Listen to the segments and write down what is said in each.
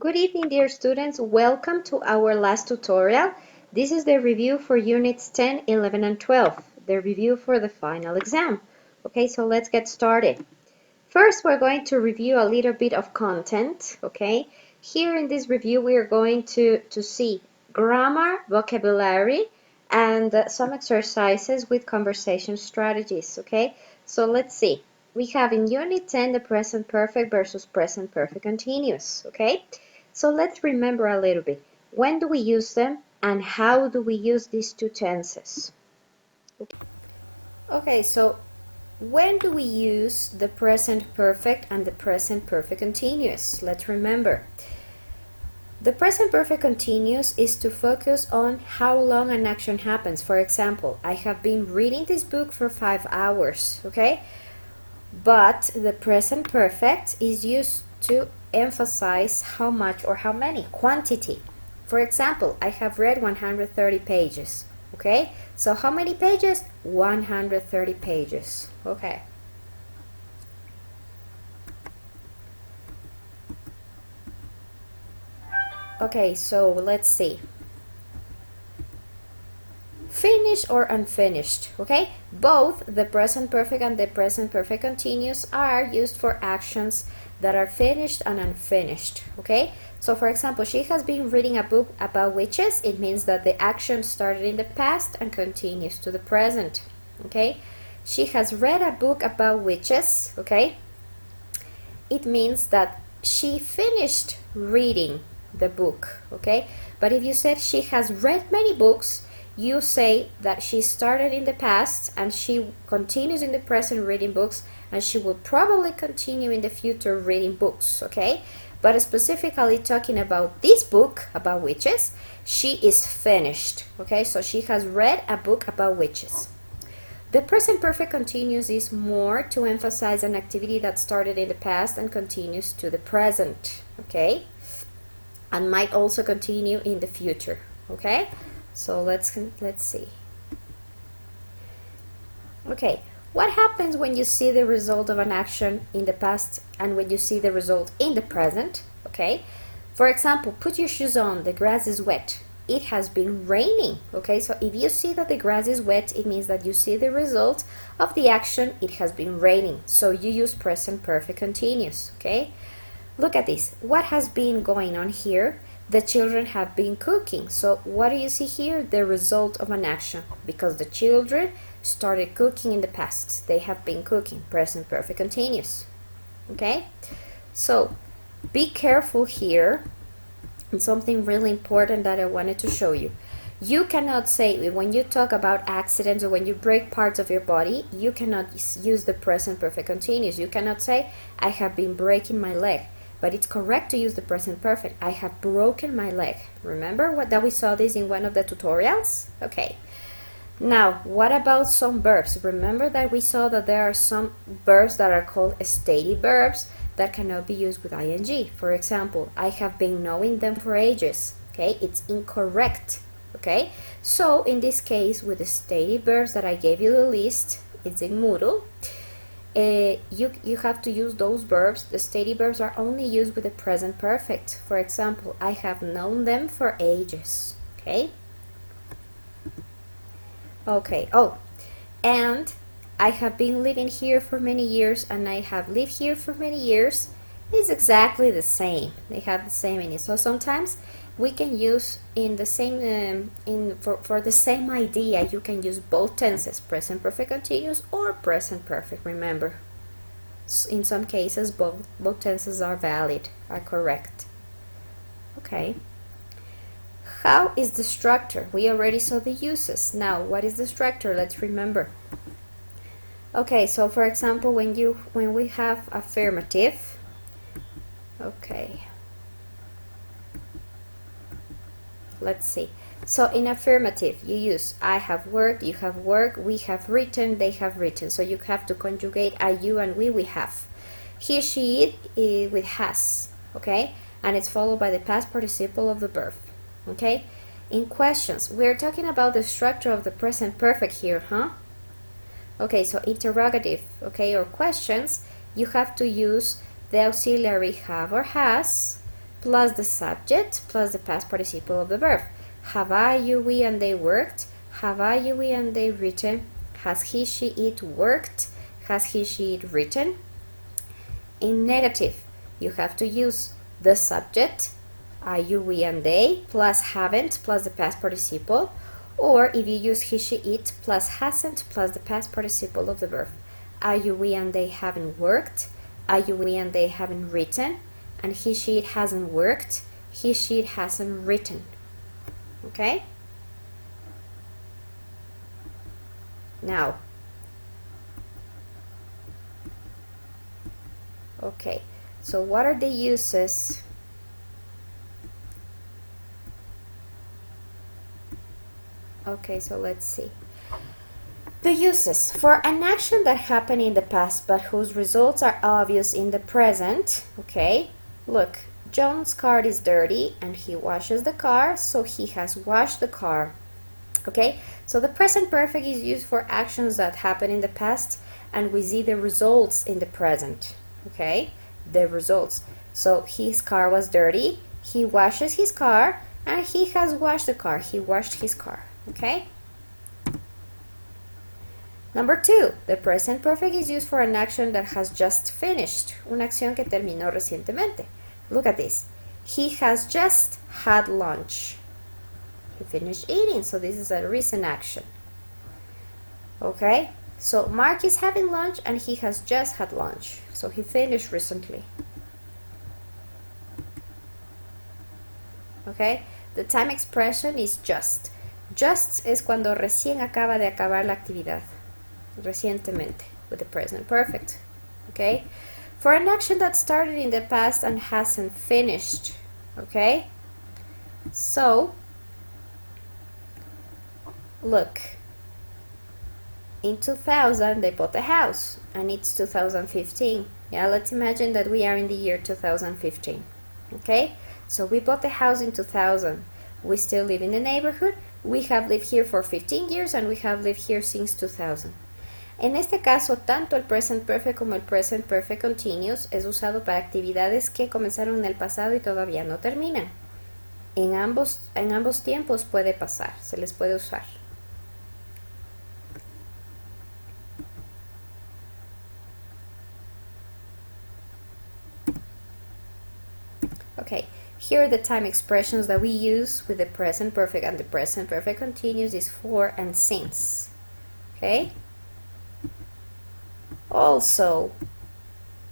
Good evening, dear students. Welcome to our last tutorial. This is the review for units 10, 11, and 12, the review for the final exam. Okay, so let's get started. First, we're going to review a little bit of content, okay? Here in this review, we are going to see grammar, vocabulary, and some exercises with conversation strategies, okay? So let's see. We have in Unit 10 the present perfect versus present perfect continuous, okay? So let's remember a little bit. When do we use them and how do we use these two tenses? Okay, so when do we use the present perfect and the present perfect continuous? Let's remember. The present perfect continuous is to focus on how long an action happens. For example, I have been reading this book for 5 hours, okay? But the present perfect is used to emphasize how much or how many, quantity. For example, I have read 130 pages, okay? So how many pages? 130 pages, okay. Okay, so let's see. Finished or unfinished, okay? Both the present perfect and the present perfect continuous are used for actions that are finished and unfinished, okay? So for example, she has been reading a book about witches. It means that the action started in the past and continues to the present, okay? She has read a book about witches, okay? It means that she finished reading the book, okay? But if you said she has read many books, you say that she started in the past and she continues in the present reading books, and she will probably continue in the future reading books, okay? But specifically talking about this book about witches, she is finished, okay? So she has read a book about witches. The present perfect continuous is more to emphasize an activity that started in the past and continues to the present, okay? And might also continue in the future, okay? So let's see. Okay, what happens when you see the result of an action in the past and when you see the result in the present? Okay, for example, put your shoes on, the grass is wet. It has been raining, okay? So if you see that the grass is wet, it means that you see the result of the action, it has been raining. So you use present perfect continuous, okay? Look at this. What has been going on here? The children have been cooking. So what do you see here? The result of an action, because the children started cooking in the past. They have been cooking, present perfect continuous, okay? So be careful here. And something really important that I wanted to show you. You cannot say, when you talk about accidents or when you break parts of your body, you cannot use the present perfect continuous. You cannot say, I have been breaking my leg. But it's correct to use the present perfect. I have broken my leg. Remember that we saw this in one of the tutorials? Okay. Now, what about some verbs? Remember that we saw that there are some verbs that are called stative verbs that cannot be used with ing. For example, I have been knowing them for ages. Okay, it's incorrect. Okay, so in this case, with the stative verbs that I gave you the list, it's in Moodle. You have to use those verbs. The stative verbs are only used with the present perfect. For example, I have known them for ages. Okay. Okay. Oh, and I have been living here for many years, and I have lived here for many years. It's exactly the same. They have the same meaning. So sometimes we can use in the same for the same idea. You can use both tenses, present perfect continuous or present perfect. Remember, in some cases both tenses are valid, are correct. Okay. How is the structure? We already saw the uses. Now, what is the structure? Let's remember. Okay, so for example, when we have affirmative, okay, let's see. So in affirmative, you use I have worked, you have worked, we have written, they have written. So you have to conjugate I, you, and we have. He, she, it with has, okay? And it's followed by the past participle of the verb, okay? In questions, we're talking about the structure of the present perfect here, huh? Okay, so interrogative, okay, or questions, you have to use the auxiliary have or has plus the subject plus the past participle of the verb. Have I, you, we, and they worked? Have I, you, we, and they written? Has he, she, it worked? Has he, she, it written? In negative, you have to use the subject, I, you, we, and they, plus haven't, plus the past participle. Or if you use he, she, it, plus hasn't, plus the past participle of the verb. I, you, we, and they haven't worked. I, you, we, and they haven't written. And he, she, it hasn't worked. He, she, it hasn't written. Okay? Now, okay, so what are the uses? Okay, so let's see. The uses for an action that happened in the past but whose results are obvious in the present. Okay, look, John's car is dirty and he washes the car, so he has washed the car. Okay, so the present perfect is used for actions that happen in the past and we see the results in the present. Okay, the results. So his car was dirty, he washes his car, and he has washed the car. He washed his car. Okay. Number 2, the present perfect is used for an action that has just finished. Una acción que terminó recientemente. Look at this. He has just had lunch. He finished eating, so this is a recent action. Okay, so Mark is having lunch and he has just had lunch. So he finished recently. Okay, the time expression is just. Just es cuando recién acaba de acabar la actividad. Recientemente, with the present perfect. Okay, for an action that started in the past and hasn't finished. Okay, so look, in 2000 they bought a house and it's 2015. Yeah, let's imagine that we are in the year 2015. Okay, so we bought the house in 2000. We still live in the neighborhood. We have lived here for 15 years and we have lived here since 2000. En este caso, tanto el present perfect como el present perfect continuous es usado para actividades que comenzaron en el pasado y todavía no terminan. En ambos tiempos puede pasar, se les puede usar. Okay, here are the time expressions that we use with the present perfect and the present perfect continuous is for and since. Okay? Also,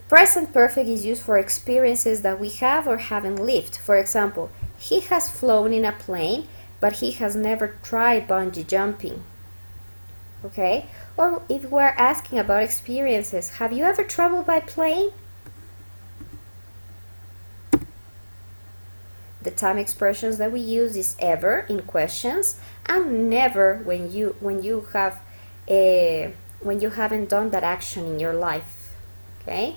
present perfect is used for experiences that we have or haven't lived. For example, he has flown in a plane, but he has never tried bungee jumping. Okay? Or if we're asking about experiences, have you ever traveled by plane? The time expressions that we use is ever in questions and never when you haven't done that action in your life. Okay?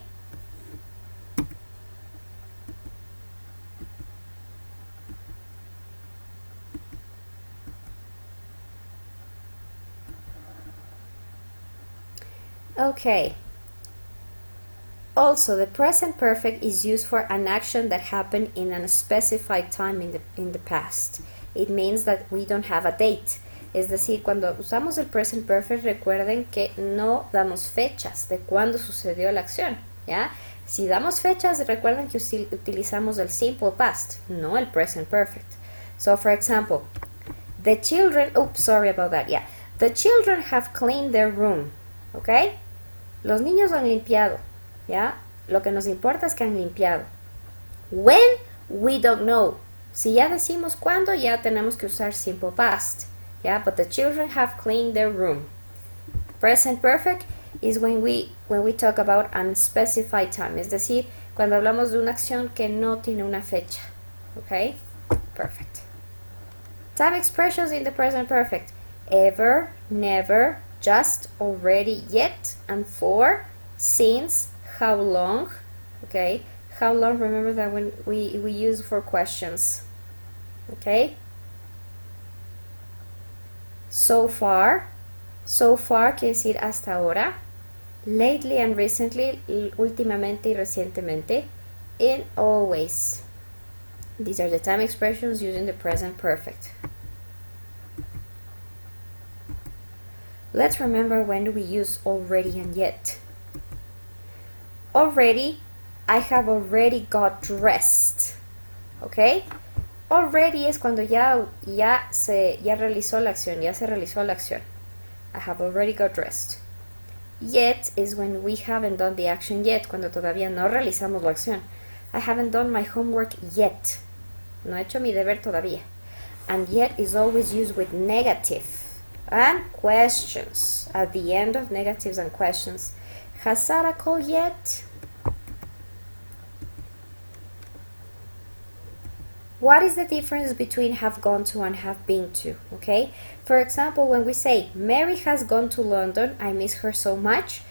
Okay. Also, the present perfect is used for an action that happened in a specified time in the past. It means that we don't have a date. Es decir, cuando usamos el present perfect, recuerden que no damos fechas de cuándo sucedió la acción, ¿ya? Si damos fechas, recuerden que utilizamos el simple past, no el present perfect. So, for example, the children, oops, sorry about that, yeah. The children have cleaned their room, ¿ok? Los niños han limpiado, ¿ya? Lo que nos importa es que han limpiado. When, we don't know. Si ya decimos cuándo, ya tenemos que usar simple past. Yeah, but the children have cleaned their room. Present perfect is when we talk about unspecified time. Es decir, cuando hablamos de una acción que no tiene una fecha. Okay? Perfect. Time expressions in the present perfect. Ever, never, just, already, yet, and for, since, how long. Okay? How long, remember that when we use for questions. Okay? So far quiere decir hasta ahora. Lately and recently, últimamente y recientemente. And always. These are the time expressions using the present perfect. Let's remember, when do we use already and yet. Already, I have already got dressed. ¿Ok? Already es cuando ya realizó la acción, ya se realizó la acción. I have already got dressed. Yet is when we haven't done the action yet, cuando todavía no realizamos la acción. I haven't done my homework yet. No he hecho mi deber todavía. And yet is always used with negative and questions. At the end of negatives and questions. Has Sarah called yet? What is the difference between have gone to and have been to? Okay? For example, when we say Mary has gone to London, I miss her so much,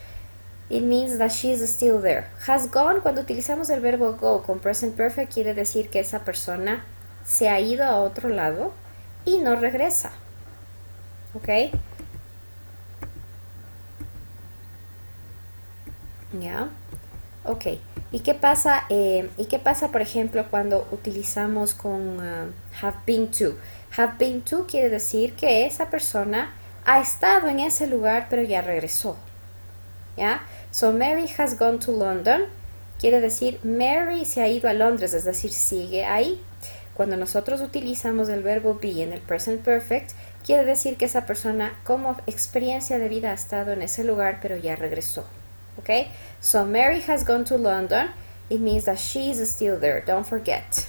it means that she is still there. Has gone, cuando utilizamos el verbo go con present perfect, quiere decir que esa persona se ha ido a otro lado y no regresa. ¿Ok? ¿Ya? Ok. ¿Y qué pasa, por ejemplo, cuando utilizamos con have been to? Have been to quiere decir que esa persona ha estado en ese lugar, pero ya regresó. ¿Ya? So, Mary has gone to London. Quiere decir, Mary se ha ido a Londres, es decir, sigue ahí. Cuando nosotros utilizamos el verbo be en el present perfect, quiere decir que esa persona, como experiencia de vida, ha estado en ese lugar, pero ya regresó. Okay, so Mary has gone to London. It means that she is still there. Don't forget.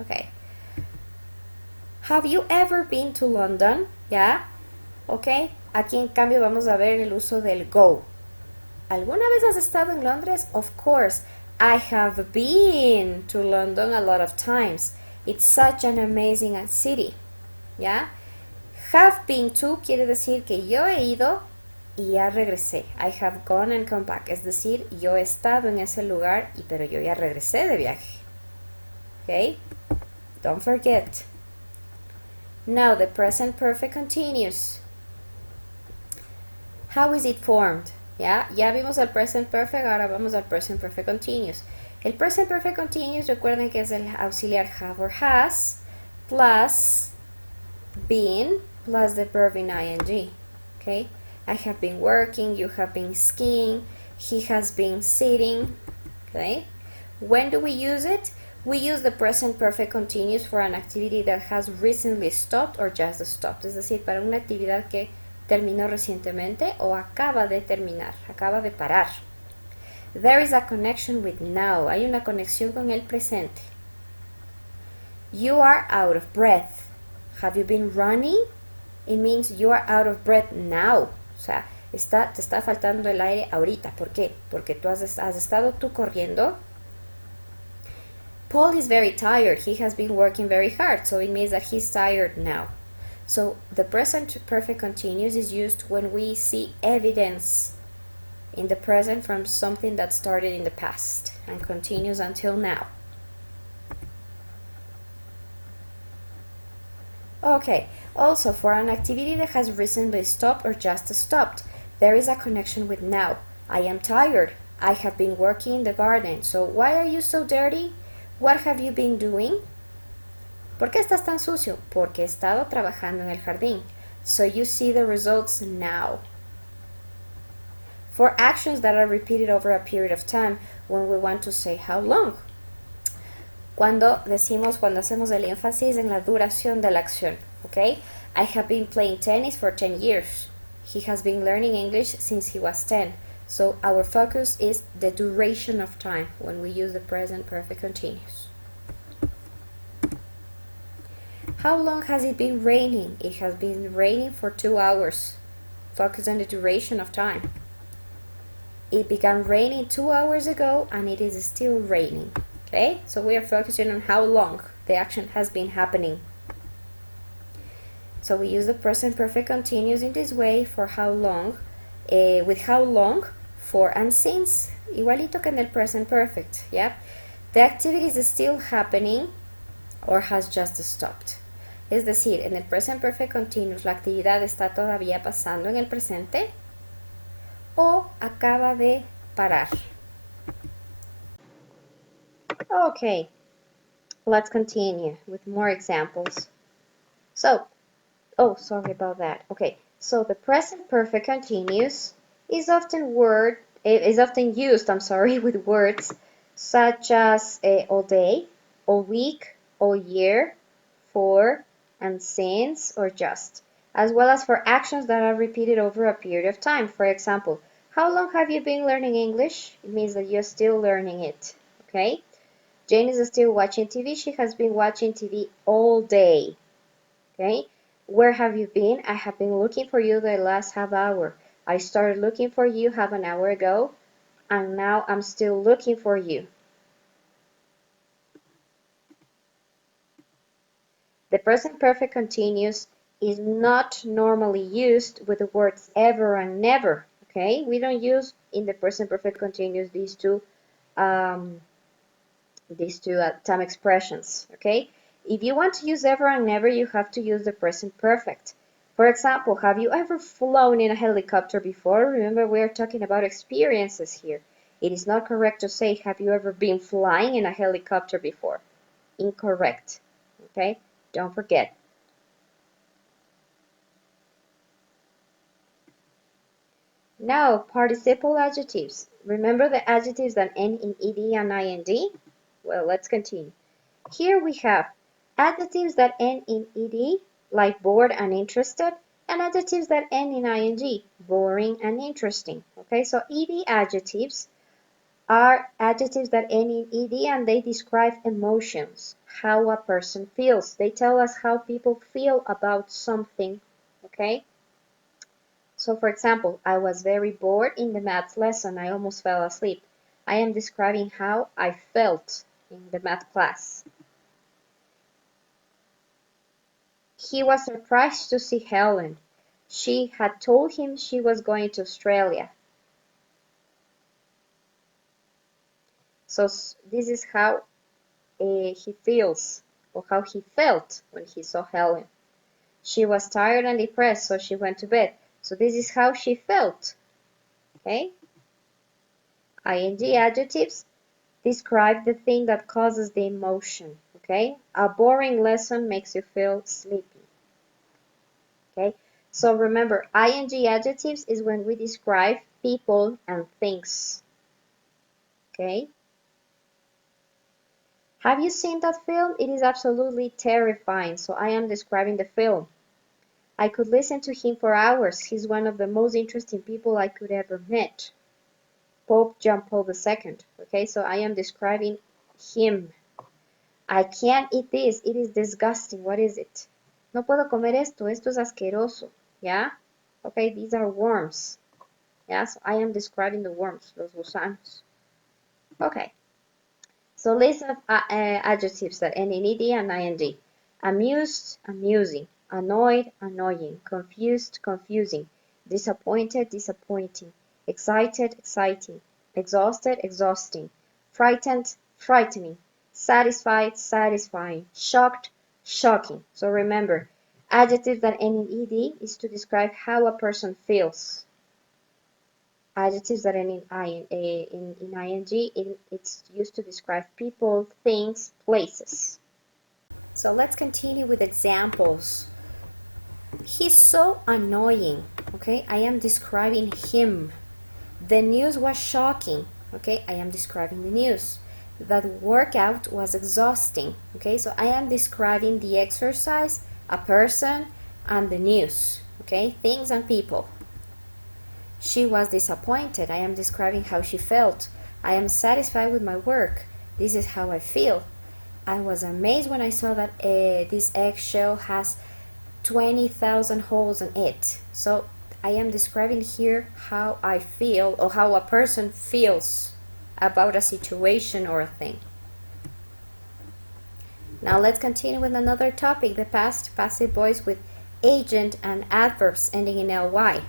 Okay. Have you ever been to London? ¿Ya? Okay. Aquí en cambio vamos a ver el uso del go. ¿Alguna vez has estado en Londres? Of course. I have been to London a lot of times. It's such an amazing city. ¿Ya? Have been to quiere decir que yo he ido y ya regresé. I have gone and come back. Es decir, yo he estado en ese lugar, pero yo ya regresé de viaje. Okay? Don't forget. Now the present perfect continuous. How is it formed? ¿Ya? Ya vimos el present perfect, ahora vamos al present perfect continuous. El present perfect continuous, recuerden que es el auxiliar have or has plus been plus the verb in ing. Okay? I have been working, you have been skiing, he has been sitting. Okay? When do we use it? We use the present perfect continuous for an activity that has recently stopped or just stopped. Es decir, para una actividad que terminó recientemente o acaba de terminar, acaba de parar. There is a connection with now. Hay una conexión con el presente. You are out of breath. Have you been running? It means you are out of breath now. O sea, te está faltando el aire ahorita. ¿Por qué? Porque tú has estado corriendo. Paul is very tired. He has been working very hard. So it means that he's tired now. So the present perfect continuous is used when we see evidence in the present from something that started in the past and continues until now. Okay, also for an activity that has recently stopped or just stopped, there is a connection with now. I am tired. I have been working in the garden. So why are you so dirty? What have you been doing? ¿Por qué estás tan sucio? Porque he estado trabajando en el jardín. So you see the results now. For actions that are repeated over a period of time, when we want to say how long. Cuando hacemos el énfasis en la duración de la acción, ¿ok? I have been playing tennis for 10 years. He has been learning English since he was 10. So our focus is the duration of time when we use the present perfect continuous. How long has it been raining? It has been raining for 2 hours. Focus on the duration of time. It began raining 2 hours ago and it is still raining. Okay, so we are focusing on how long the action has been happening. So we use the present perfect continuous in this way for how long, with how long, for and since, igualito que en el present perfect, yeah? The activity is still happening or has just stopped. Es decir, en el present perfect continuous la actividad está todavía pasando en el presente o acaba de parar. Okay, let's continue with more examples. So, oh, sorry about that. Okay, so the present perfect continuous is often used, I'm sorry, with words such as all day, all week, all year, for, and since or just, as well as for actions that are repeated over a period of time. For example, how long have you been learning English? It means that you're still learning it. Okay? Jane is still watching TV. She has been watching TV all day. Okay? Where have you been? I have been looking for you the last half hour. I started looking for you half an hour ago, and now I'm still looking for you. The present perfect continuous is not normally used with the words ever and never. Okay? We don't use in the present perfect continuous um, these two time expressions. Okay? If you want to use ever and never, you have to use the present perfect. For example, have you ever flown in a helicopter before? Remember, we are talking about experiences here. It is not correct to say, have you ever been flying in a helicopter before? Incorrect. Okay? Don't forget. Now, participle adjectives. Remember the adjectives that end in ed and ing? Well, let's continue. Here we have adjectives that end in ed, like bored and interested, and adjectives that end in ing, boring and interesting. Okay, so ed adjectives are adjectives that end in ed and they describe emotions, how a person feels. They tell us how people feel about something. Okay? So for example, I was very bored in the math lesson. I almost fell asleep. I am describing how I felt in the math class. He was surprised to see Helen. She had told him she was going to Australia. So this is how he feels or how he felt when he saw Helen. She was tired and depressed, so she went to bed. So this is how she felt. Okay? ing adjectives describe the thing that causes the emotion. Okay? A boring lesson makes you feel sleepy. Okay? So remember, ing adjectives is when we describe people and things. Okay? Have you seen that film? It is absolutely terrifying. So I am describing the film. I could listen to him for hours. He's one of the most interesting people I could ever meet. Pope John Paul II. Okay, so I am describing him. I can't eat this. It is disgusting. What is it? No puedo comer esto. Esto es asqueroso. Yeah? Okay, these are worms. Yes, I am describing the worms, los gusanos. Okay. So list of adjectives that end in ed and ing. Amused, amusing. Annoyed, annoying. Confused, confusing. Disappointed, disappointing. Excited, exciting. Exhausted, exhausting. Frightened, frightening. Satisfied, satisfying. Shocked, shocking. So remember, adjectives that end in ed is to describe how a person feels. Adjectives that end in ing, it's used to describe people, things, places. So let's continue with examples. He's so annoying. Okay, I am describing him. The news was shocking. Okay, I am describing the news. That workout was exhausting. Okay, so I am describing the exercise, a person, and the news. Okay, things and people. She was disappointed. I am describing how she felt. I am satisfied with my work. This is how I feel. I was amazed when I saw that this eggshell has 20,000 holes in it. So I am describing here how I feel or how a person feels about a situation or a thing. Now let's continue with another topic, the past passive voice with agent and adverbs ending in ly.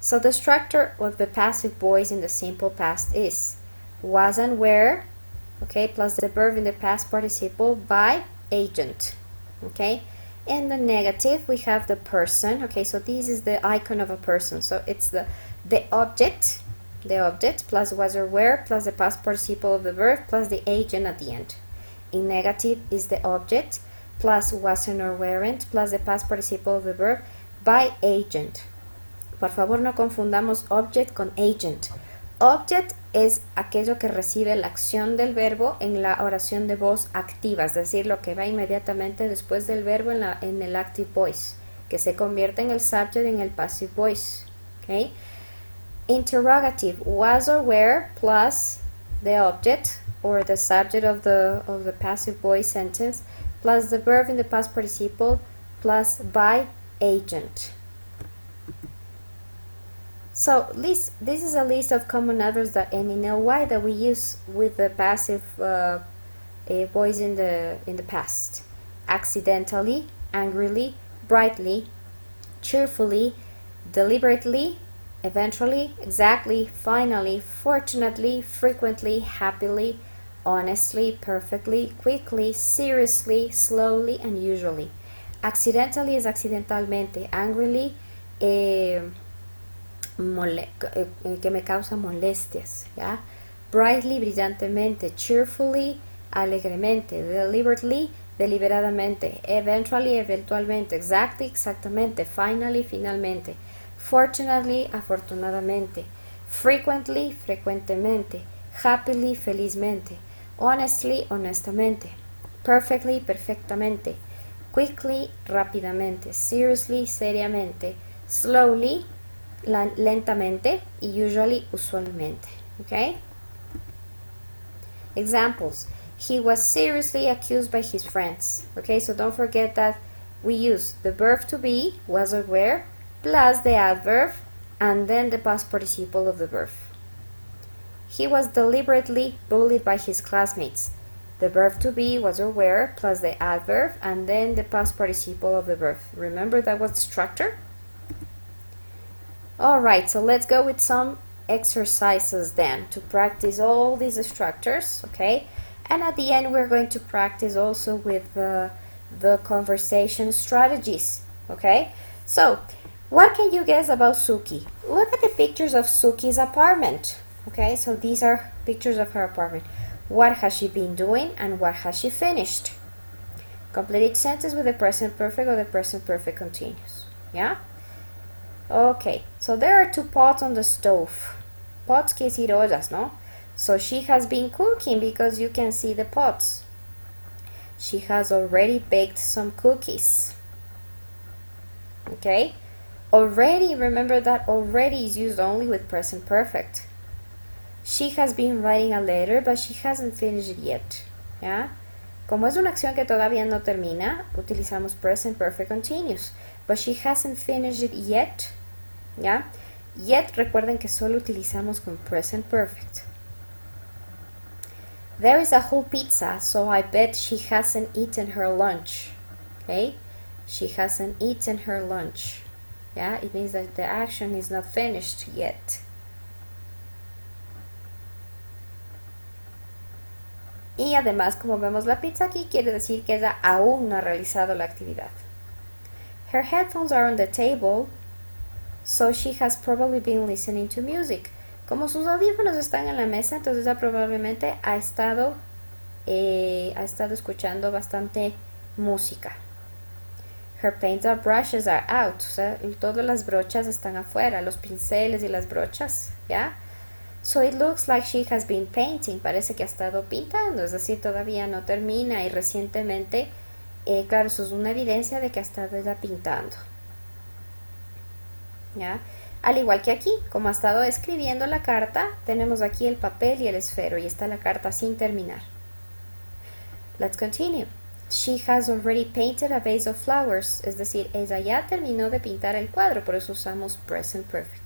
So the structure of the passive voice in the simple past is was and were, okay, plus the verb in the past participle by agent, okay. In the negative, we have the person, okay, so this is the icon of a person, so it's the object, the object, plus was or were, plus the past participle of the verb, plus the agent at the end. In negative is the object, plus wasn't or weren't, plus the past participle of the verb by agent. Por favor, no confundamos object con agent. Object es aquello que recibe la acción del verbo en la oración de voz activa, es decir, lo que va inmediatamente después del verbo en el active voice, que se convierte en el subject en el passive voice. Okay? Interrogative, was or were plus the object or the subject of the passive voice sentence plus the verb in the past participle plus by agent. So this is a list of common adverbs that end in ly that we use with the passive voice in the past. Accidentally, angrily, brightly, cheerfully, deliberately, eventually, exactly, finally, fortunately, frequently, happily, honestly, perfectly, quickly, seriously, slowly, and usually. Accidentally es accidentalmente, angrily, que me causa molestias, ¿ya? Brightly, brillantemente, cheerfully, alegremente, deliberately, deliberadamente, eventually, eventualmente, exactly, exactamente, finally, finalmente, fortunately, afortunadamente, frequently, frecuentemente, happily, felizmente, honestly, honestamente, perfectly, perfectamente, quickly, rápidamente, seriously, seriamente, slowly, lentamente, y usually, usualmente. Okay? Examples. He was seriously accused by his friends. Okay, so don't forget that we use the verb to be, was or were, plus the adverb, and then the past participle of the verb. He was deliberately bullied by his classmates. The verb to be, was or were, plus the adverb, and then the past participle of the verb. Remember that was structure? Alright, so let's go with some exercises then to practice all these structures, okay? And at the end we're going to practice also with the conversation strategies, okay? So, what can you guess about Suki? Look at the pictures of Suki's apartment, okay? So these are pictures of her apartment. What has she been doing and what has she finished? Complete each sentence with the present perfect or the present perfect continuous, yeah? Okay, so there are 2 pots on the stove. Pots quiere decir ollas, no? So she has been cooking because you can see the pots. She has already baked some cookies. Okay? Already, remember that already is used only with present perfect. She has been writing a letter, but she hasn't finished it yet. ¿Ya? Como es una acción que todavía no termina, utilizamos present perfect continuous. But she hasn't finished it yet. ¿Ya? Yet, recuerden que solo utilizamos con present perfect. There is a whole pizza, so I bet she hasn't eaten her lunch. Okay? She hasn't eaten her lunch. Yeah, it means that the action is not finished yet. Y además, como vemos la pizza aquí, quiere decir que ella aún no ha realizado la actividad. Her headphones are on the table, so she has probably been listening to music. Como sus audífonos están en la mesa, entonces ella probablemente ha estado escuchando bastante música. Her paints or brushes are out, o sea, todas las brochas están afuera, los pinceles y las brochas, ¿ya? So it looks like she has been painting, parece que ha estado pintando, es decir, todavía no termina y recientemente, claro, eso es una evidencia de que ha estado ella pintando, ¿ya? Al igual que aquí, como ha estado escribiendo la carta, tenemos aquí el papel y el esfero y está la carta sin terminar. Let's continue. She has already painted a vase of flowers, es decir, ella ya terminó de pintar el cuadro, por eso usamos present perfect.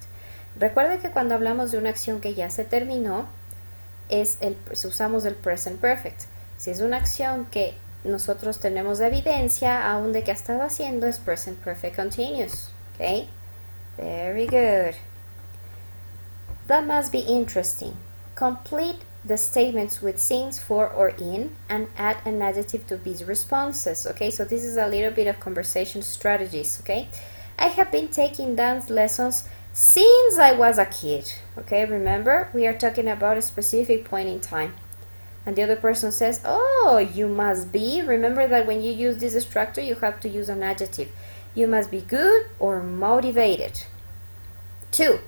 Recuerden que cuando hablamos de una acción que ya se terminó, usamos el present perfect. Si es una acción que nosotros tenemos de evidencia aún de que ha estado haciendo, es present perfect continuous. Okay? Very good. That must be interesting. Complete the statements with since, for, or in, and add an adjective to these responses. Okay, so this is a little bit of conversation strategies. Okay, I have been taking dance lessons Since I was a kid. Okay, remember, we are talking about a specific point in time. And the other person says, oh, you must be. Remember that when you use this structure, you have to use an adjective. You must be good or motivated. 2.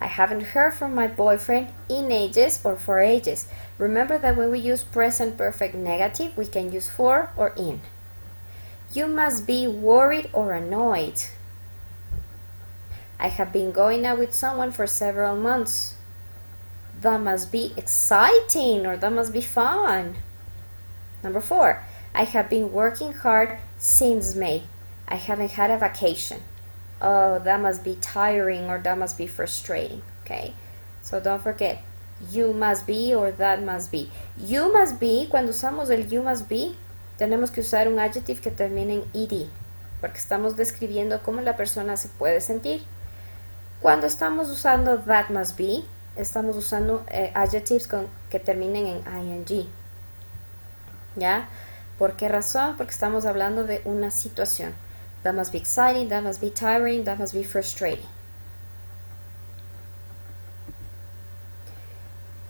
I haven't heard from my boyfriend in ages or for ages. Remember that when we use present perfect negative, we can use for or in. You must be worried or annoyed. I have been going out with someone for several months. That must be exciting or that must be fun. Number 4. I have been working hard since May. I haven't had a vacation. Oh, that must be tiring or that must be frustrating. Okay, so don't forget, you must be or that must be. You must be, cuando usamos el you must be, tenemos que usar un adjective que termine en ed, porque estamos describiendo cómo la persona se puede sentir. Cuando estamos usando that must be, estamos usando adjectives que terminen en ing. ¿Ya? ¿Por qué razón? Porque estamos hablando de una situación. That must be exciting, that must be tiring, that must be frustrating.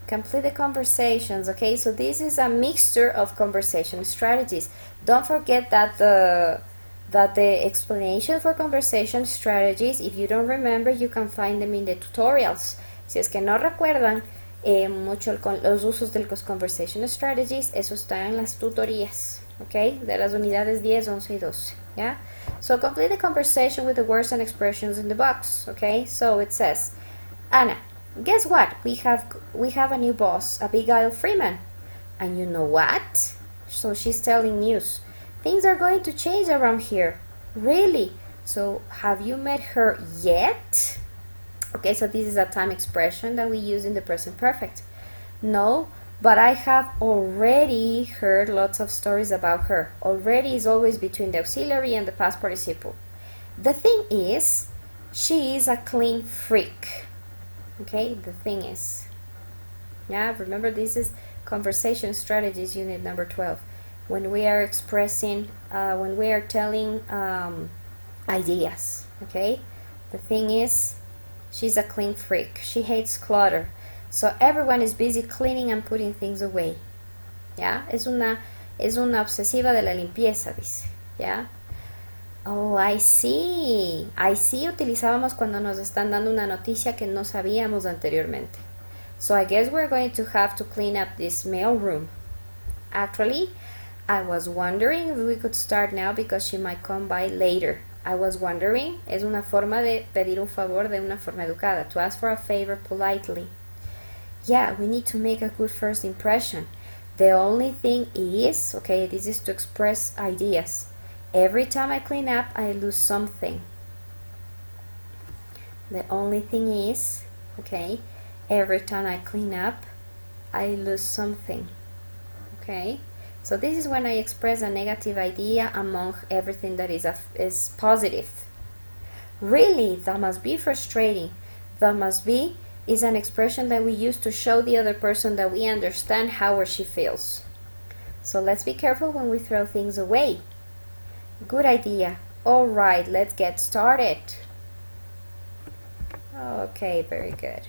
Complete the conversations, okay? So this is a mixture of conversation strategies. Don't forget that the explanation for conversation strategies, if you don't remember, you can find them in the tutorials. Si es que no recuerdan mucho los usos de los conversation strategies, eso está en las tutorías, okay? De las unidades 10, 11 y 12, yeah? So complete the conversation with the words and expressions in the box, okay? So it says, Anna, guess what? We have a new boss, Abigail Freeman. And you know what? So she's telling news. Things are going to change around here. Really? So have you met her yet? Okay, so this is a time expression that we use in the present perfect. No, but I have already heard lots of stories about her. Already is always between the auxiliary and the past participle. The thing is, she is a clean freak. Okay, the thing is. Yeah, remember this is conversation strategies unit number 12. When we are expressing, when we are telling ideas. Okay, the thing is, she's a clean freak. She hates clutter. So everyone is busy cleaning and putting things away. ¿Ya? Es una obsesiva de la limpieza, dice. ¿Ya? Oh, I see. I see utilizábamos cuando nos están dando una noticia que no sabíamos anteriormente. So I guess we're going to have to clean up this mail room. Actually, I was wondering if we could start now because she might come by later. I was wondering es una forma de pedir un favor de una forma educada. To ask for a favor politely. Yeah, we need to make a good first impression. The only thing is, okay, this is to express ideas. Every time I clean up, I lose something. The only thing is, okay, every time I clean up, I lose something. Okay, so this is when I express a negative idea among everything that is positive. Really, that must be frustrating. That must be is an expression that we use to show the other person that we understand how or she feels. So let's be careful when we throw things away. Good idea. All right, let's get started. Okay, very good.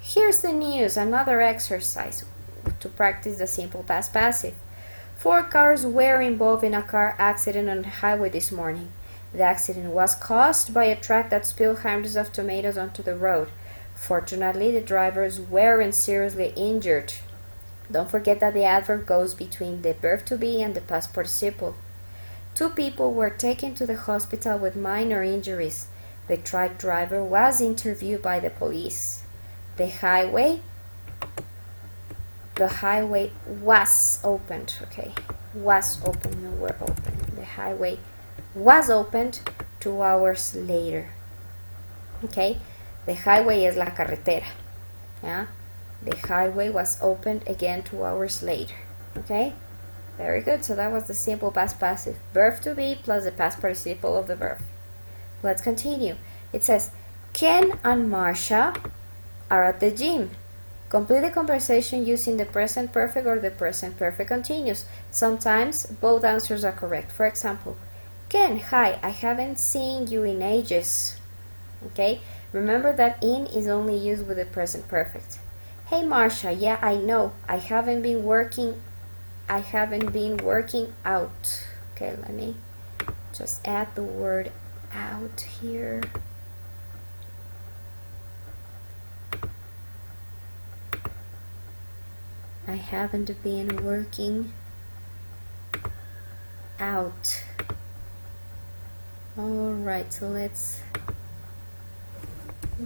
Here's the news, another exercise to practice the simple past passive. 4 cars were involved in a car accident on the highway this morning. The accident was caused by a truck that spilled hundreds of tomatoes onto the road. Fortunately, the drivers weren't seriously injured. Don't forget that the adverb goes between the verb to be and the past participle. 2 people were taken to the hospital with minor injuries. The truck driver was interviewed by the police. The highway was opened. Okay, was open, no were open. The highway was opened 2 hours later. Okay, the highway es la carretera. Yeah, the highway was opened again 2 hours later. Okay, very good. So that was the simple past passive. Verb to be plus the past participle of the verb. Let's continue. It says, Ken and Marsha are at the gym. Complete the conversation using the present perfect or the present perfect continuous. Sometimes both answers are correct. For example, Ken, hi, I haven't seen you in ages. Okay, Remember that in is only used with the present perfect. Hey Marsha, yeah, I know. I haven't been working out. Okay, let me just add the word out here. I haven't been working out. All right, so let's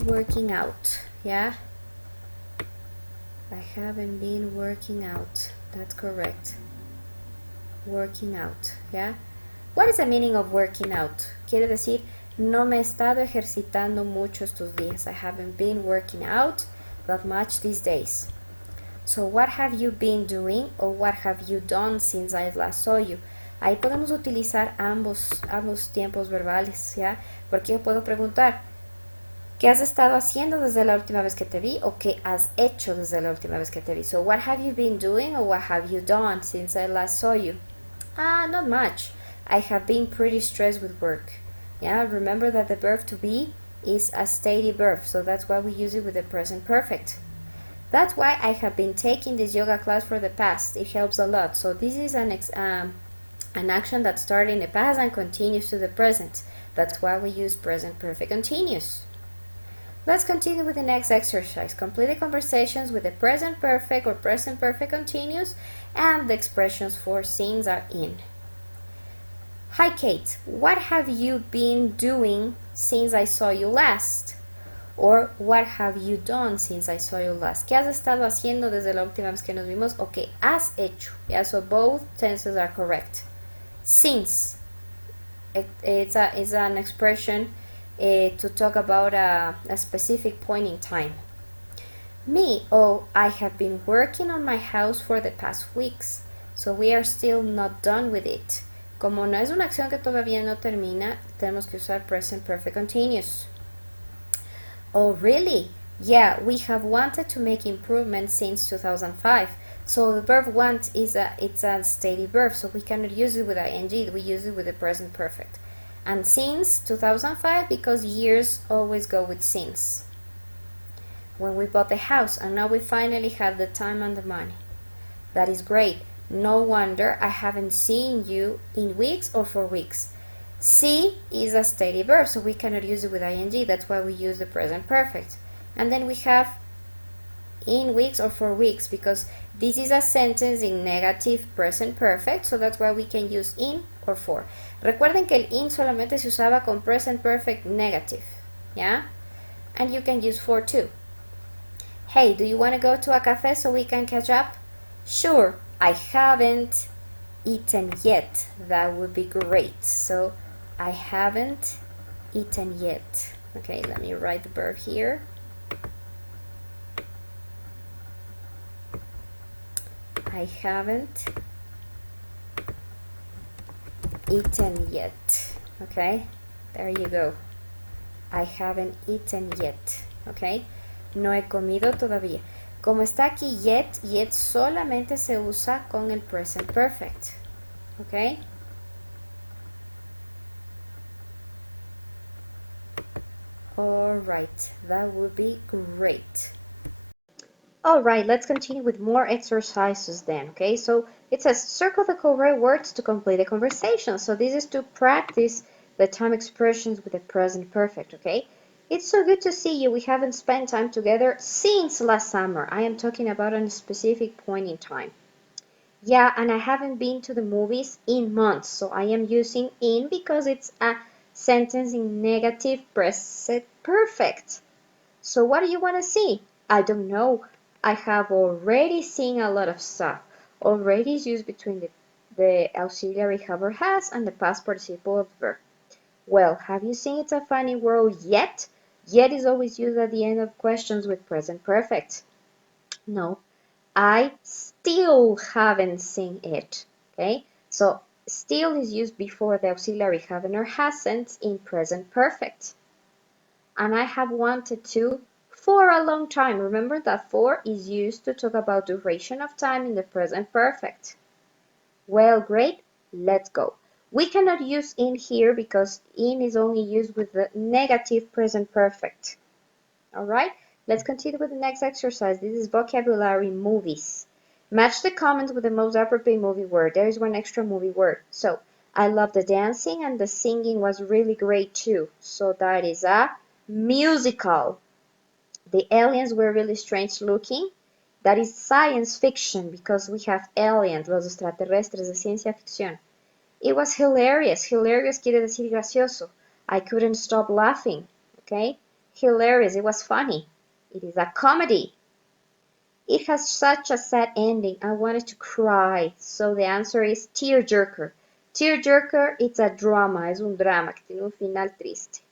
working out. Yeah, I haven't been working out. That's correct. Working out. Yeah. What is the meaning of working out? Quiere decir, no me he estado ejercitando mucho estos días. I haven't been working out that much these days. So what have you been doing or what have you done since I last saw you? Ahí podemos utilizar ambos tiempos verbales, ¿ya? Porque yo puedo preguntar, ¿qué has estado haciendo desde la última vez que te vi o qué has hecho desde la última vez que te vi? So what have you been doing or what have you done since I last saw you? Not much. I have been pretty stressed with work. Yeah, remember that the verb to be is a stative verb, so that's why we use it with the present perfect. That's why I have been taking this yoga class for the past. It helps a lot. So this is an action that started in the past and continues to the present. That's why we use present perfect continuous. Let's continue with the next exercise. Complete the conversations with the present perfect or present perfect continuous and the expressions for since are in. Hi Kate, what have you been doing since I saw you last? Or what have you done since I saw you last? ¿Qué has estado haciendo desde la última vez que nos vimos? O ¿qué has hecho? Yeah, so both tenses are correct. Since, it's an expression to talk about a specific point in time. Me, oh, I have been working on my house for the past weeks, so we are still not done with it. Como no es una acción que todavía no termina, tenemos que usar present perfect continuous. Oh, really? Yeah, we have wanted to make improvements since 2005. So the verb want it's a stative verb, so we cannot use it with ing, we use it with the present perfect. And since 2005 because years always go with since. When we bought the house and now we finally have the time and the money. That is great. No wonder I haven't seen you in weeks or for weeks. See is a stative verb, so we cannot use it with ing. That's why we use the present perfect. And then we have in weeks or for weeks because this is a sentence in negative present perfect, so that's why we can use in or for. Recuerden que el in solamente se usaba con present perfect negative, yeah? And you can use for too. Hey, do you want to go to a cafe so we can catch up? Sure, I haven't eaten yet. That would be great. So I haven't eaten yet. Okay, let me write the verb here. I haven't eaten yet. Okay, there you go. I haven't eaten yet. Okay, no he comido todavía. Como está aquí yet, yet solamente se usa con el present perfect. Okay. Alright, that would be great. Alright, let's continue with more exercises then, okay? So it says circle the correct words to complete the conversation. So this is to practice the time expressions with the present perfect, okay? It's so good to see you. We haven't spent time together since last summer. I am talking about a specific point in time. Yeah, and I haven't been to the movies in months, so I am using in because it's a sentence in negative present perfect. So what do you want to see? I don't know. I have already seen a lot of stuff. Already is used between the auxiliary have or has and the past participle of the verb. Well, have you seen It's a Funny World yet? Yet is always used at the end of questions with present perfect. No, I still haven't seen it. Okay, so still is used before the auxiliary haven't or hasn't in present perfect. And I have wanted to for a long time. Remember that for is used to talk about duration of time in the present perfect. Well, great, let's go. We cannot use in here because in is only used with the negative present perfect. All right, let's continue with the next exercise. This is vocabulary movies. Match the comments with the most appropriate movie word. There is one extra movie word. So, I love the dancing and the singing was really great too. So that is a musical. The aliens were really strange looking. That is science fiction because we have aliens, los extraterrestres de ciencia ficción. It was hilarious. Hilarious quiere decir gracioso. I couldn't stop laughing. Okay? Hilarious. It was funny. It is a comedy. It has such a sad ending. I wanted to cry. So the answer is tearjerker. Tearjerker, it's a drama. Es un drama que tiene un final triste.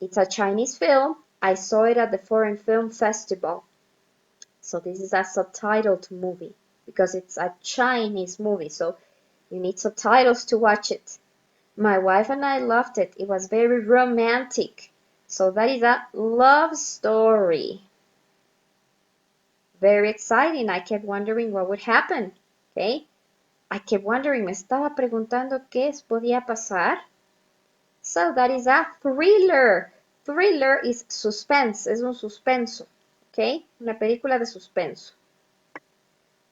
It's a Chinese film. I saw it at the Foreign Film Festival. So this is a subtitled movie because it's a Chinese movie. So you need subtitles to watch it. My wife and I loved it. It was very romantic. So that is a love story. Very exciting. I kept wondering what would happen. Okay? I kept wondering, me estaba preguntando qué podía pasar. So that is a thriller. Thriller is suspense, es un suspenso. Okay? Una película de suspenso.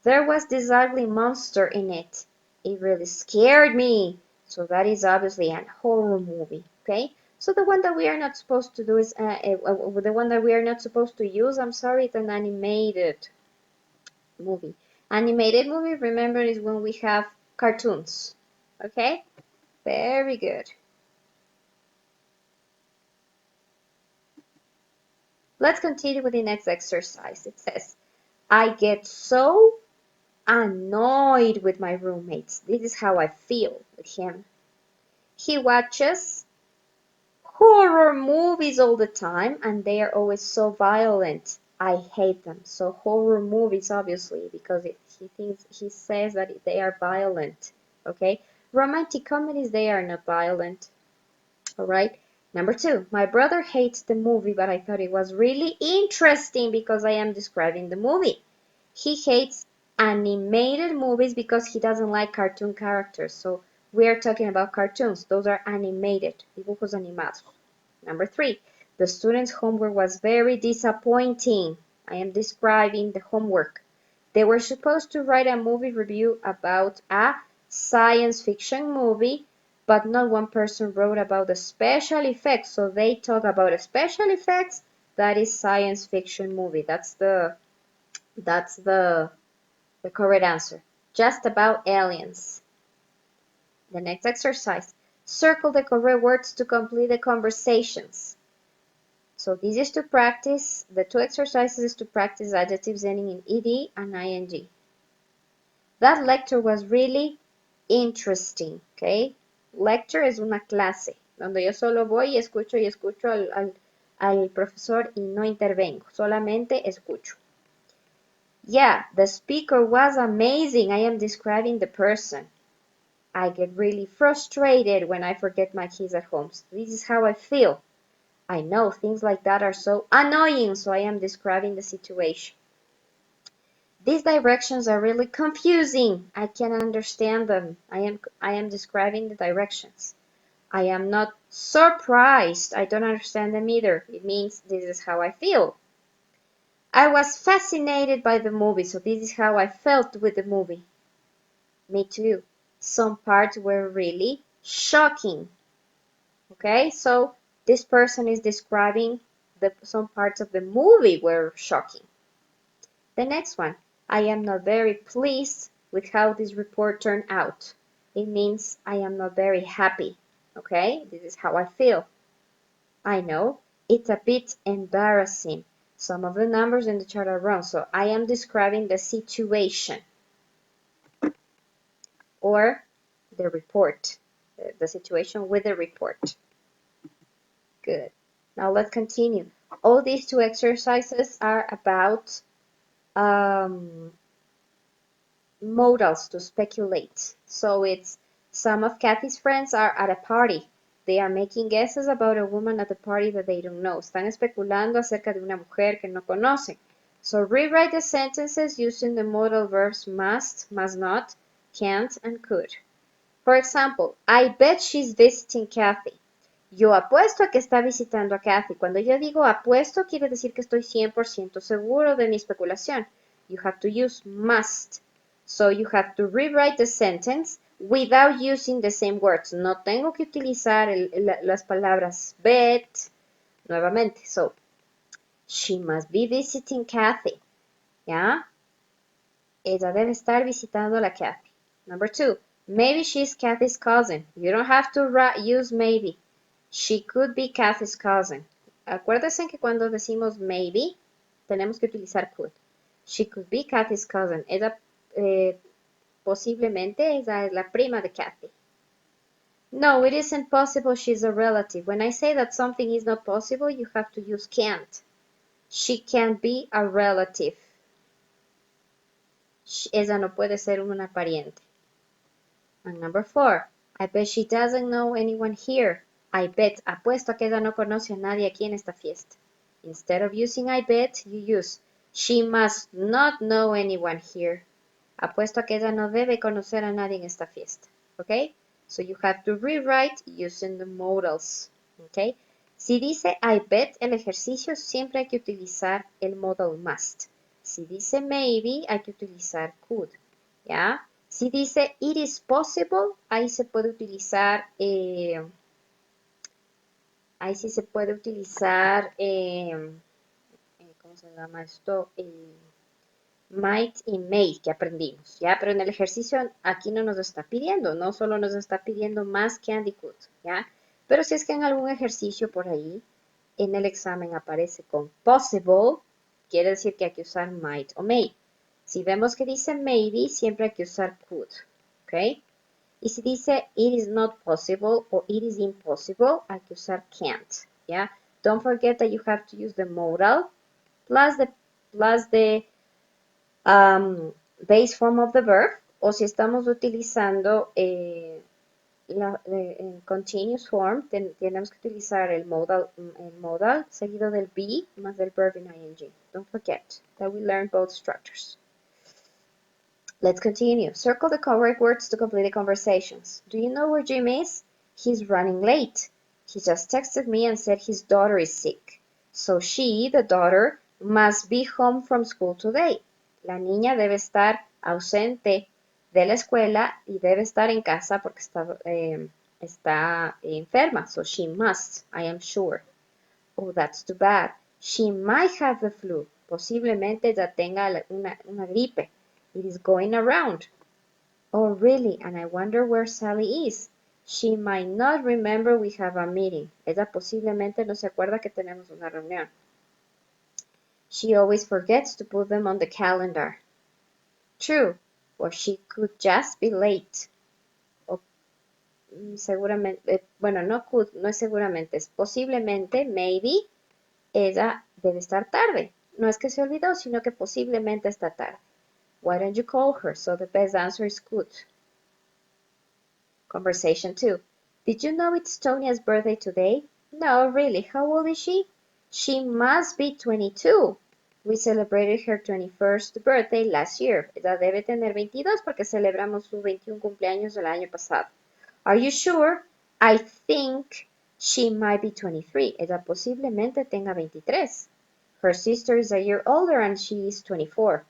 There was this ugly monster in it. It really scared me. So that is obviously a horror movie. Okay? So the one that we are not supposed to do is the one that we are not supposed to use. I'm sorry, it's an animated movie. Animated movie, remember, is when we have cartoons. Okay? Very good. Let's continue with the next exercise. It says, I get so annoyed with my roommates. This is how I feel with him. He watches horror movies all the time and they are always so violent. I hate them. So horror movies, obviously, because he says that they are violent. Okay? Romantic comedies, they are not violent. All right. Number two, my brother hates the movie, but I thought it was really interesting because I am describing the movie. He hates animated movies because he doesn't like cartoon characters. So we are talking about cartoons. Those are animated, dibujos animados. Number three, the students' homework was very disappointing. I am describing the homework. They were supposed to write a movie review about a science fiction movie, but not one person wrote about the special effects. So they talk about the special effects. That is science fiction movie. That's the correct answer. Just about aliens. The next exercise. Circle the correct words to complete the conversations. So this is to practice, the two exercises is to practice adjectives ending in ed and ing. That lecture was really interesting, okay? Lecture es una clase, donde yo solo voy y escucho al profesor y no intervengo, solamente escucho. Yeah, the speaker was amazing. I am describing the person. I get really frustrated when I forget my keys at home. So this is how I feel. I know things like that are so annoying, so I am describing the situation. These directions are really confusing. I can't understand them. I am describing the directions. I am not surprised. I don't understand them either. It means this is how I feel. I was fascinated by the movie, so this is how I felt with the movie. Me too. Some parts were really shocking. Okay, so this person is describing some parts of the movie were shocking. The next one, I am not very pleased with how this report turned out. It means I am not very happy. Okay, this is how I feel. I know it's a bit embarrassing. Some of the numbers in the chart are wrong, so I am describing the situation or the report, the situation with the report. Good. Now let's continue. All these two exercises are about modals to speculate. So it's some of Kathy's friends are at a party. They are making guesses about a woman at the party that they don't know. Están especulando acerca de una mujer que no conocen. So rewrite the sentences using the modal verbs must not, can't, and could. For example, I bet she's visiting Kathy. Yo apuesto a que está visitando a Kathy. Cuando yo digo apuesto, quiere decir que estoy 100% seguro de mi especulación. You have to use must. So you have to rewrite the sentence without using the same words. No tengo que utilizar las palabras bet nuevamente. So, she must be visiting Kathy. ¿Ya? Ella debe estar visitando a la Kathy. Number 2. Maybe she's Kathy's cousin. You don't have to use maybe. She could be Kathy's cousin. Acuérdense que cuando decimos maybe, tenemos que utilizar could. She could be Kathy's cousin. Ella, posiblemente, ella es la prima de Kathy. No, it isn't possible she's a relative. When I say that something is not possible, you have to use can't. She can't be a relative. Ella no puede ser una pariente. And number 4. I bet she doesn't know anyone here. I bet, apuesto a que ella no conoce a nadie aquí en esta fiesta. Instead of using I bet, you use she must not know anyone here. Apuesto a que ella no debe conocer a nadie en esta fiesta. Okay? So you have to rewrite using the modals. Okay? Si dice I bet, el ejercicio siempre hay que utilizar el modal must. Si dice maybe, hay que utilizar could. ¿Ya? Si dice it is possible, ahí se puede utilizar, ahí sí se puede utilizar, ¿cómo se llama esto? Might y may que aprendimos, ¿ya? Pero en el ejercicio aquí no nos está pidiendo, no solo nos está pidiendo más que and y could, ¿ya? Pero si es que en algún ejercicio por ahí, en el examen aparece con possible, quiere decir que hay que usar might o may. Si vemos que dice maybe, siempre hay que usar could, ¿ok? Y si dice it is not possible o it is impossible, hay que usar can't, ¿ya? Don't forget that you have to use the modal plus the base form of the verb, o si estamos utilizando en continuous form, tenemos que utilizar el modal seguido del be más del verb in ing. Don't forget that we learn both structures. Let's continue. Circle the correct words to complete the conversations. Do you know where Jim is? He's running late. He just texted me and said his daughter is sick. So she, the daughter, must be home from school today. La niña debe estar ausente de la escuela y debe estar en casa porque está enferma. So she must, I am sure. Oh, that's too bad. She might have the flu. Posiblemente ya tenga una gripe. It is going around. Oh, really? And I wonder where Sally is. She might not remember we have a meeting. Ella posiblemente no se acuerda que tenemos una reunión. She always forgets to put them on the calendar. True. Or she could just be late. O, seguramente, bueno, no could, no es seguramente, es posiblemente, maybe, ella debe estar tarde. No es que se olvidó, sino que posiblemente está tarde. Why don't you call her? So the best answer is could. Conversation 2. Did you know it's Tonia's birthday today? No, really. How old is she? She must be 22. We celebrated her 21st birthday last year. Ella debe tener 22 porque celebramos su 21 cumpleaños del año pasado. Are you sure? I think she might be 23. Ella posiblemente tenga 23. Her sister is a year older and she is 24.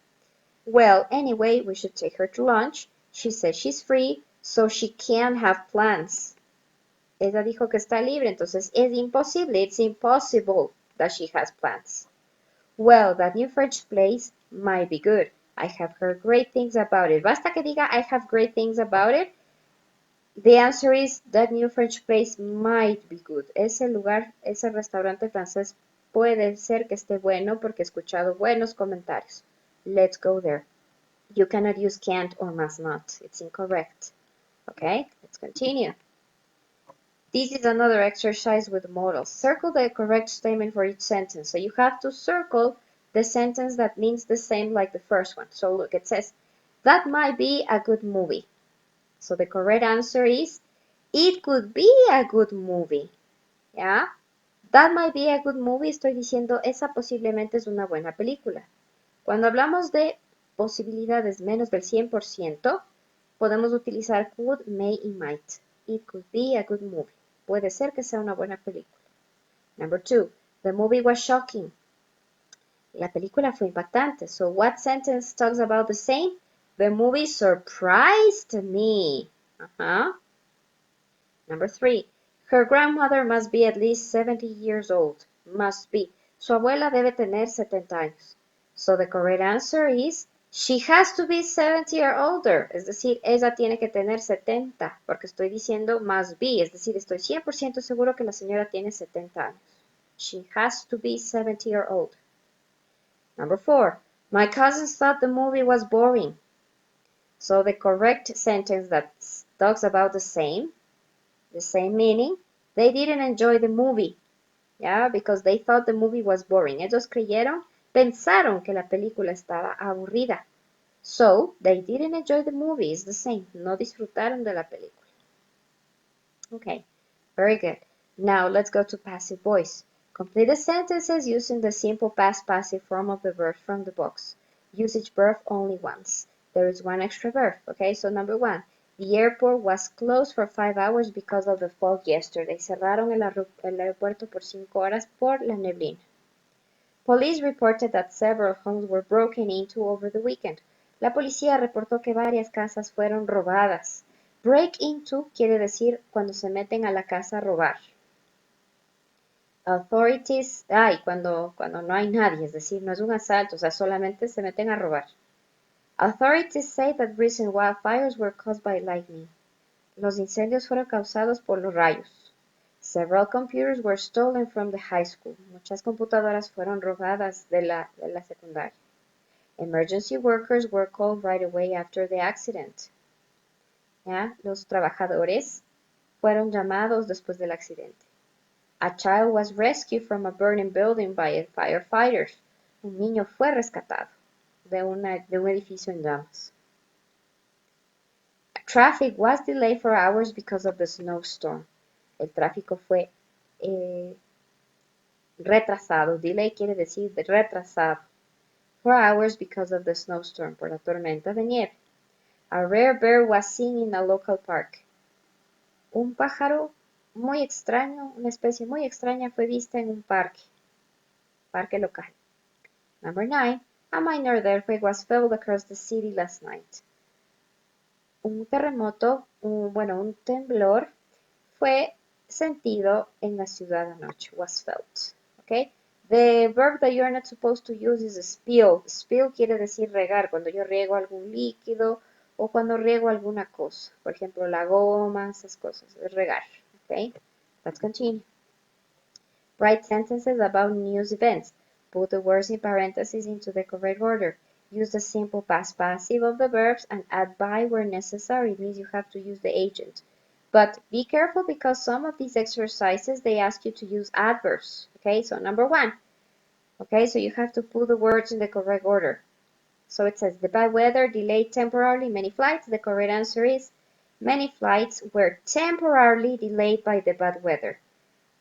Well, anyway, we should take her to lunch. She says she's free, so she can have plans. Ella dijo que está libre, entonces es imposible. It's impossible that she has plans. Well, that new French place might be good. I have heard great things about it. Basta que diga I have great things about it. The answer is that new French place might be good. Ese lugar, ese restaurante francés puede ser que esté bueno porque he escuchado buenos comentarios. Let's go there. You cannot use can't or must not. It's incorrect. Okay, let's continue. This is another exercise with modals. Circle the correct statement for each sentence. So you have to circle the sentence that means the same like the first one. So look, it says, that might be a good movie. So the correct answer is, it could be a good movie. ¿Ya? That might be a good movie, estoy diciendo, esa posiblemente es una buena película. Cuando hablamos de posibilidades menos del 100%, podemos utilizar could, may y might. It could be a good movie. Puede ser que sea una buena película. Number 2, the movie was shocking. La película fue impactante. So what sentence talks about the same? The movie surprised me. Number 3, her grandmother must be at least 70 years old. Must be. Su abuela debe tener 70 años. So the correct answer is she has to be 70 or older. Es decir, ella tiene que tener 70, porque estoy diciendo must be. Es decir, estoy 100% seguro que la señora tiene 70 años. She has to be 70 or older. Number 4, my cousins thought the movie was boring. So the correct sentence that talks about the same meaning, they didn't enjoy the movie, yeah, because they thought the movie was boring. Ellos pensaron que la película estaba aburrida. So, they didn't enjoy the movie, it's the same. No disfrutaron de la película. Okay, very good. Now, let's go to passive voice. Complete the sentences using the simple past passive form of the verb from the box. Use each verb only once. There is one extra verb, okay? So, number 1. The airport was closed for 5 hours because of the fog yesterday. Cerraron el aeropuerto por 5 horas por la neblina. Police reported that several homes were broken into over the weekend. La policía reportó que varias casas fueron robadas. Break into quiere decir cuando se meten a la casa a robar. Authorities, cuando no hay nadie, es decir, no es un asalto, o sea, solamente se meten a robar. Authorities say that recent wildfires were caused by lightning. Los incendios fueron causados por los rayos. Several computers were stolen from the high school. Muchas computadoras fueron robadas de la secundaria. Emergency workers were called right away after the accident. ¿Ya? Los trabajadores fueron llamados después del accidente. A child was rescued from a burning building by firefighters. Un niño fue rescatado de un edificio en llamas. Traffic was delayed for hours because of the snowstorm. El tráfico fue retrasado. Delay quiere decir retrasado. For hours because of the snowstorm, por la tormenta de nieve. A rare bird was seen in a local park. Un pájaro muy extraño, una especie muy extraña fue vista en un parque local. Number 9. A minor earthquake was felt across the city last night. Un terremoto, un temblor fue sentido en la ciudad anoche, was felt. Okay? The verb that you're not supposed to use is spill. Spill quiere decir regar, cuando yo riego algún líquido o cuando riego alguna cosa. Por ejemplo, la goma, esas cosas, es regar. Okay? Let's continue. Write sentences about news events. Put the words in parentheses into the correct order. Use the simple past passive of the verbs and add by where necessary. It means you have to use the agent. But be careful because some of these exercises, they ask you to use adverbs. Okay, so number 1. Okay, so you have to put the words in the correct order. So it says, the bad weather delayed temporarily many flights. The correct answer is, many flights were temporarily delayed by the bad weather.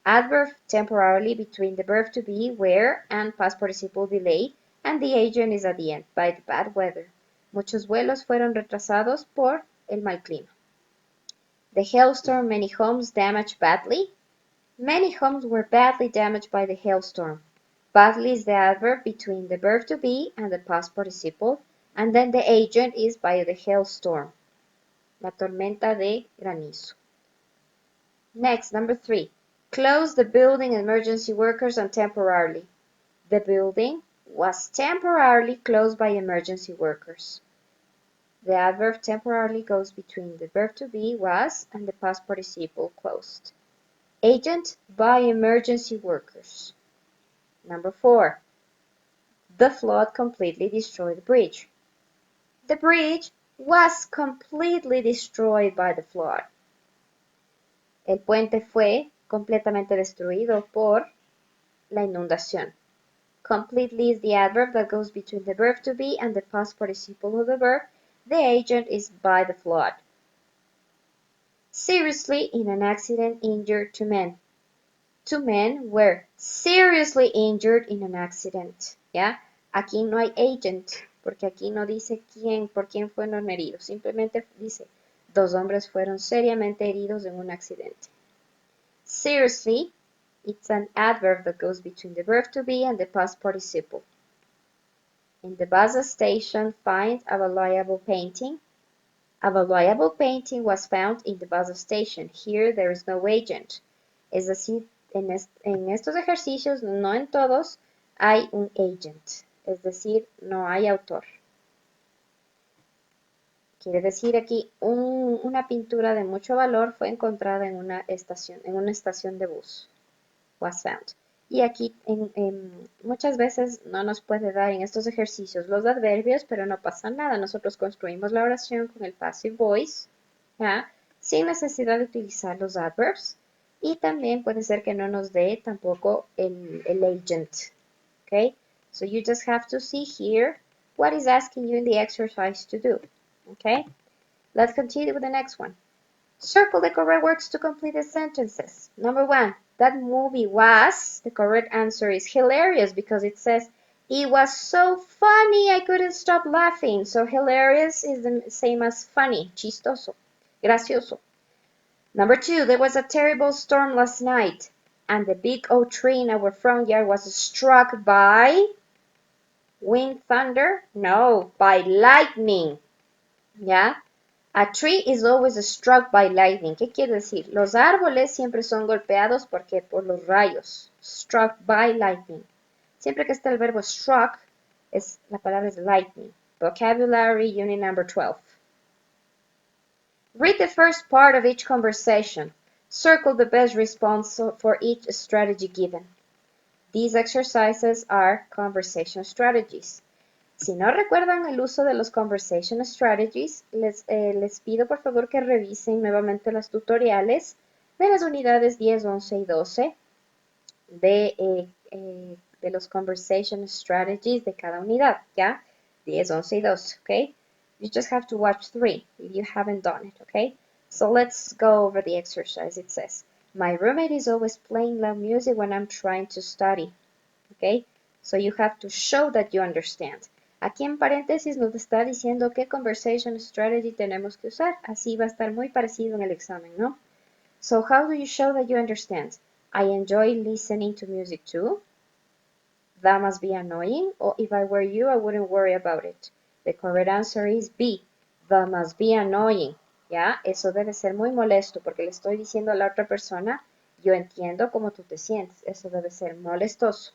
Adverb temporarily between the verb to be, were, and past participle delay, and the agent is at the end, by the bad weather. Muchos vuelos fueron retrasados por el mal clima. The hailstorm, many homes damaged badly. Many homes were badly damaged by the hailstorm. Badly is the adverb between the verb to be and the past participle, and then the agent is by the hailstorm. La tormenta de granizo. Next, number 3. Close the building emergency workers and temporarily. The building was temporarily closed by emergency workers. The adverb temporarily goes between the verb to be was and the past participle closed. Agent by emergency workers. Number 4. The flood completely destroyed the bridge. The bridge was completely destroyed by the flood. El puente fue completamente destruido por la inundación. Completely is the adverb that goes between the verb to be and the past participle of the verb. The agent is by the flood. Seriously in an accident injured 2 men. 2 men were seriously injured in an accident. ¿Ya? Aquí no hay agent, porque aquí no dice por quién fueron heridos. Simplemente dice, 2 hombres fueron seriamente heridos en un accidente. Seriously, it's an adverb that goes between the verb to be and the past participle. In the bus station, find a valuable painting. A valuable painting was found in the bus station. Here there is no agent. Es decir, en estos ejercicios, no en todos, hay un agent. Es decir, no hay autor. Quiere decir aquí, una pintura de mucho valor fue encontrada en una estación de bus. Was found. Y aquí muchas veces no nos puede dar en estos ejercicios los adverbios, pero no pasa nada. Nosotros construimos la oración con el passive voice, ¿ya? Sin necesidad de utilizar los adverbs. Y también puede ser que no nos dé tampoco el agent. Okay? So you just have to see here what is asking you in the exercise to do. Okay? Let's continue with the next one. Circle the correct words to complete the sentences. Number 1, that movie was, the correct answer is hilarious because it says, it was so funny I couldn't stop laughing. So hilarious is the same as funny, chistoso, gracioso. Number 2, there was a terrible storm last night and the big oak tree in our front yard was struck by wind, thunder? No, by lightning. ¿Ya? A tree is always struck by lightning. ¿Qué quiere decir? Los árboles siempre son golpeados porque por los rayos. Struck by lightning. Siempre que está el verbo struck, la palabra es lightning. Vocabulary unit number 12. Read the first part of each conversation. Circle the best response for each strategy given. These exercises are conversation strategies. Si no recuerdan el uso de los Conversation Strategies, les pido por favor que revisen nuevamente los tutoriales de las unidades 10, 11 y 12 de los Conversation Strategies de cada unidad, ¿ya? 10, 11 y 12, ¿ok? You just have to watch 3 if you haven't done it, ¿ok? So let's go over the exercise. It says, my roommate is always playing loud music when I'm trying to study, ¿ok? So you have to show that you understand. Aquí en paréntesis nos está diciendo qué conversation strategy tenemos que usar. Así va a estar muy parecido en el examen, ¿no? So how do you show that you understand? I enjoy listening to music too. That must be annoying. Or if I were you, I wouldn't worry about it. The correct answer is B. That must be annoying. ¿Ya? Eso debe ser muy molesto porque le estoy diciendo a la otra persona, yo entiendo cómo tú te sientes. Eso debe ser molestoso.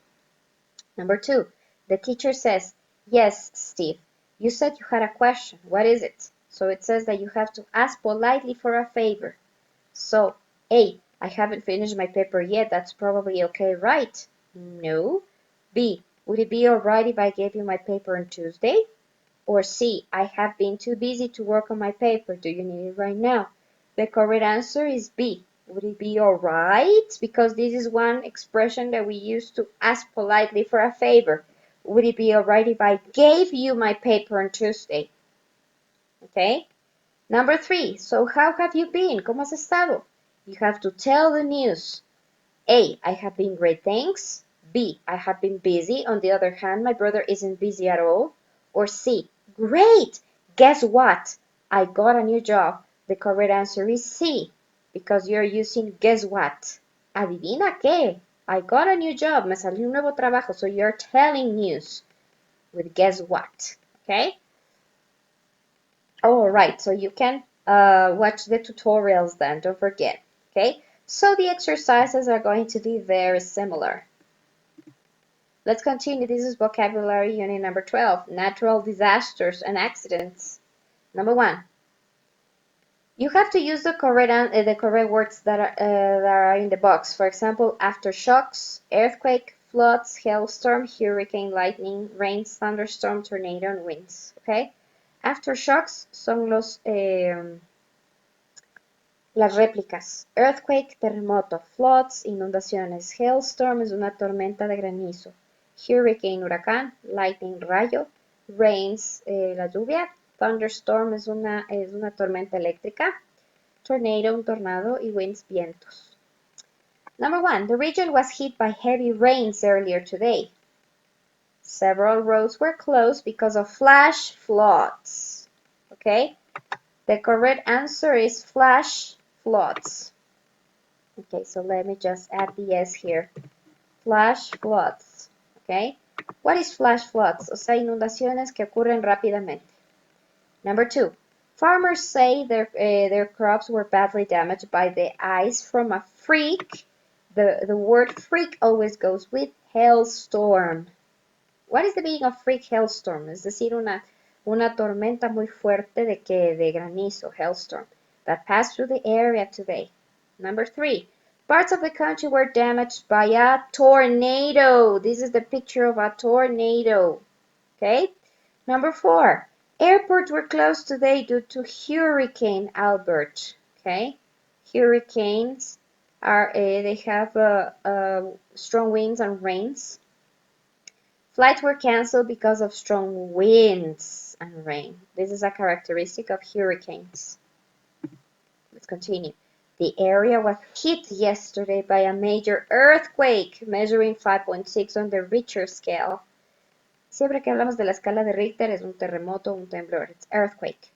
Number 2, the teacher says, yes, Steve, you said you had a question. What is it? So it says that you have to ask politely for a favor. So, A, I haven't finished my paper yet. That's probably okay, right? No. B, would it be alright if I gave you my paper on Tuesday? Or C, I have been too busy to work on my paper. Do you need it right now? The correct answer is B. Would it be alright? Because this is one expression that we use to ask politely for a favor. Would it be alright if I gave you my paper on Tuesday? Okay? Number 3. So how have you been? ¿Cómo has estado? You have to tell the news. A. I have been great, thanks. B. I have been busy. On the other hand, my brother isn't busy at all. Or C. Great! Guess what? I got a new job. The correct answer is C, because you're using guess what. Adivina qué. I got a new job. Me salió un nuevo trabajo. So you're telling news with guess what. Okay? All right. So you can watch the tutorials then. Don't forget. Okay? So the exercises are going to be very similar. Let's continue. This is vocabulary unit number 12, natural disasters and accidents. Number 1. You have to use the correct words that are in the box. For example, aftershocks, earthquake, floods, hailstorm, hurricane, lightning, rains, thunderstorm, tornado, and winds. Okay? Aftershocks son las réplicas. Earthquake, terremoto. Floods, inundaciones. Hailstorm es una tormenta de granizo. Hurricane, huracán. Lightning, rayo. Rains, la lluvia. Thunderstorm es una tormenta eléctrica. Tornado, un tornado. Y winds, vientos. Number 1. The region was hit by heavy rains earlier today. Several roads were closed because of flash floods. Okay? The correct answer is flash floods. Okay, so let me just add the S here. Flash floods. Okay, what is flash floods? O sea, inundaciones que ocurren rápidamente. Number 2, farmers say their crops were badly damaged by the ice from a freak. The word freak always goes with hailstorm. What is the meaning of freak hailstorm? Es decir, una tormenta muy fuerte de granizo, hailstorm, that passed through the area today. Number 3, parts of the country were damaged by a tornado. This is the picture of a tornado. Okay? Number 4, airports were closed today due to Hurricane Albert. Okay? Hurricanes they have strong winds and rains. Flights were canceled because of strong winds and rain. This is a characteristic of hurricanes. Let's continue. The area was hit yesterday by a major earthquake measuring 5.6 on the Richter scale. Siempre que hablamos de la escala de Richter es un terremoto, un temblor. It's earthquake.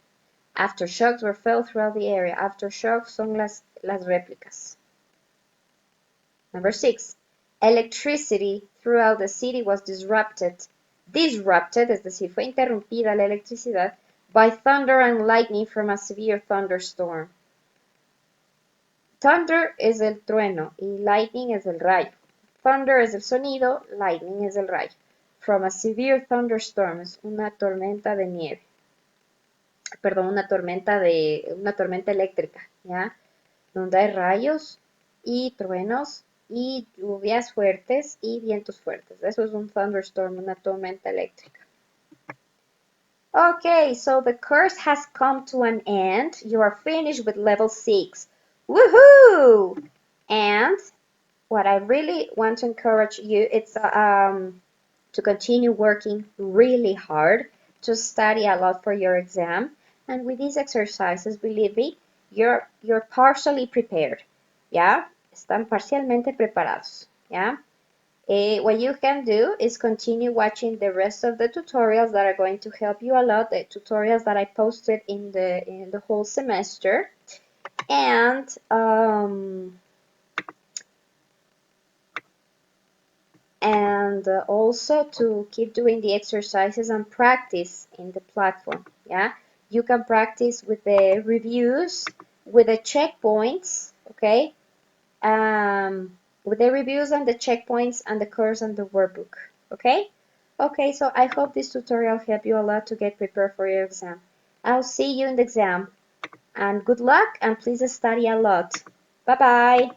Aftershocks were felt throughout the area. Aftershocks son las réplicas. Number 6. Electricity throughout the city was disrupted, es decir, fue interrumpida la electricidad, by thunder and lightning from a severe thunderstorm. Thunder es el trueno y lightning es el rayo. Thunder es el sonido, lightning es el rayo. From a severe thunderstorm es una tormenta de nieve. Perdón, una tormenta eléctrica, ¿ya? Donde hay rayos y truenos y lluvias fuertes y vientos fuertes. Eso es un thunderstorm, una tormenta eléctrica. Okay, so the course has come to an end. You are finished with level 6. Woohoo! And what I really want to encourage you is to continue working really hard, to study a lot for your exam. And with these exercises, believe me, you're partially prepared. ¿Ya? Están parcialmente preparados. ¿Ya? What you can do is continue watching the rest of the tutorials that are going to help you a lot, the tutorials that I posted in the whole semester. And also to keep doing the exercises and practice in the platform. Yeah, you can practice with the reviews, with the checkpoints, okay, with the reviews and the checkpoints and the course and the workbook. Okay, so I hope this tutorial helped you a lot to get prepared for your exam. I'll see you in the exam, and good luck, and please study a lot. Bye bye.